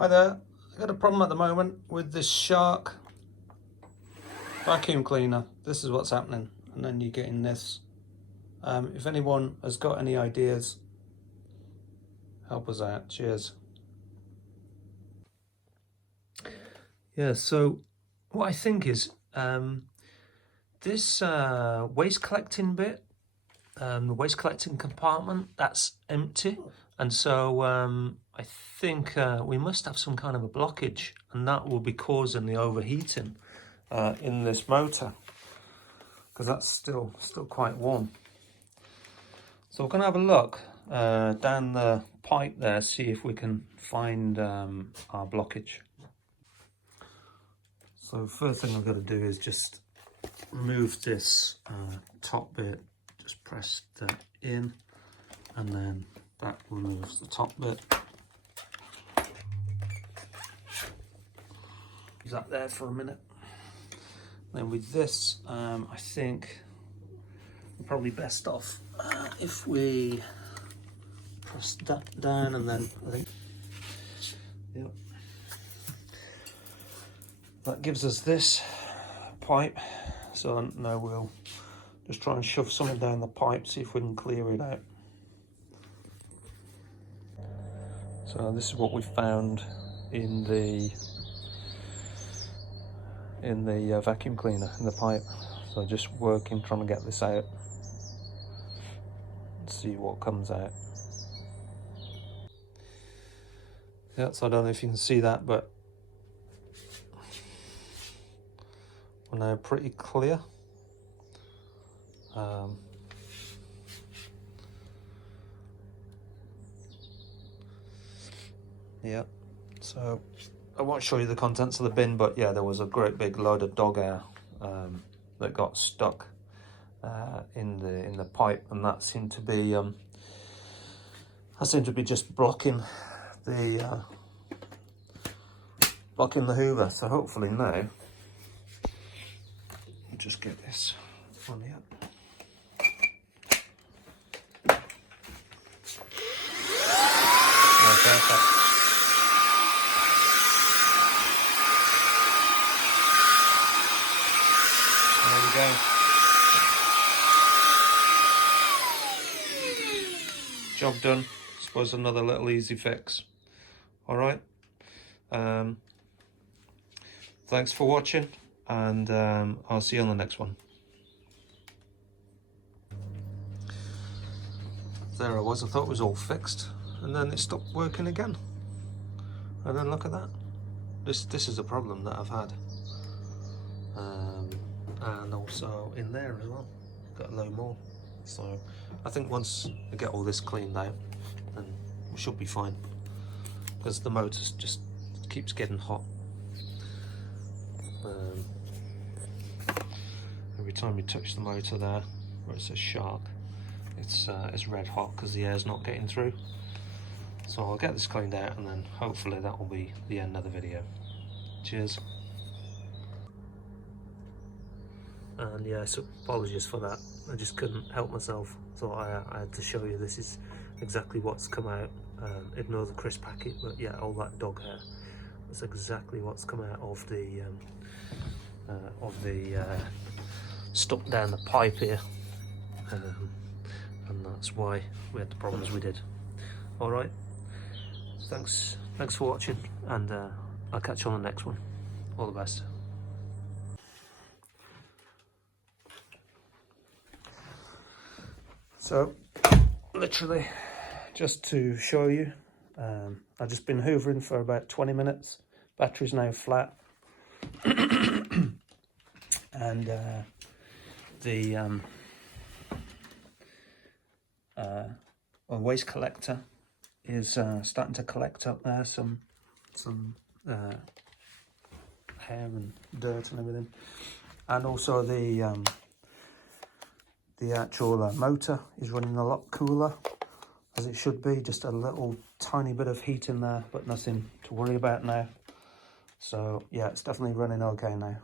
Hi there, I've got a problem at the moment with this Shark vacuum cleaner. This is what's happening, and then you're getting this. If anyone has got any ideas, help us out. Cheers. Yeah, so what I think is this waste collecting bit, the waste collecting compartment, that's empty, and so I think we must have some kind of a blockage, and that will be causing the overheating in this motor, because that's still quite warm. So we're going to have a look down the pipe there, see if we can find our blockage. So first thing I've got to do is just remove this top bit. Just press that in, and then that removes the top bit. Leave that there for a minute. Then with this, I think we're probably best off if we press that down, and then I think, yep, that gives us this pipe. So now we'll just try and shove something down the pipe, see if we can clear it out. So this is what we found in the vacuum cleaner, in the pipe. So just working, trying to get this out and see what comes out. Yeah, so I don't know if you can see that, but we're now pretty clear. Yeah, so I won't show you the contents of the bin, but yeah, there was a great big load of dog hair that got stuck in the pipe, and that seemed to be just blocking the hoover. So hopefully now we'll just get this on the up. Perfect. There we go. Job done. Suppose another little easy fix. All right. Thanks for watching, and I'll see you on the next one. There I was. I thought it was all fixed, and then it stopped working again. And then look at that. This is a problem that I've had. And also in there as well, got a load more. So I think once I get all this cleaned out, then we should be fine, because the motor just keeps getting hot. Every time you touch the motor there where it says Shark, it's red hot because the air's not getting through. So I'll get this cleaned out, and then hopefully that will be the end of the video. Cheers. And yeah, so apologies for that. I just couldn't help myself, so I had to show you. This is exactly what's come out. Ignore the crisp packet, but yeah, all that dog hair. That's exactly what's come out of the stuck down the pipe here, and that's why we had the problems we did. All right, thanks for watching, and I'll catch you on the next one. All the best. So, literally, just to show you, I've just been hoovering for about 20 minutes. Battery's now flat. And the waste collector is starting to collect up there some hair and dirt and everything. And also the actual motor is running a lot cooler, as it should be. Just a little tiny bit of heat in there, but nothing to worry about now. So yeah, it's definitely running okay now.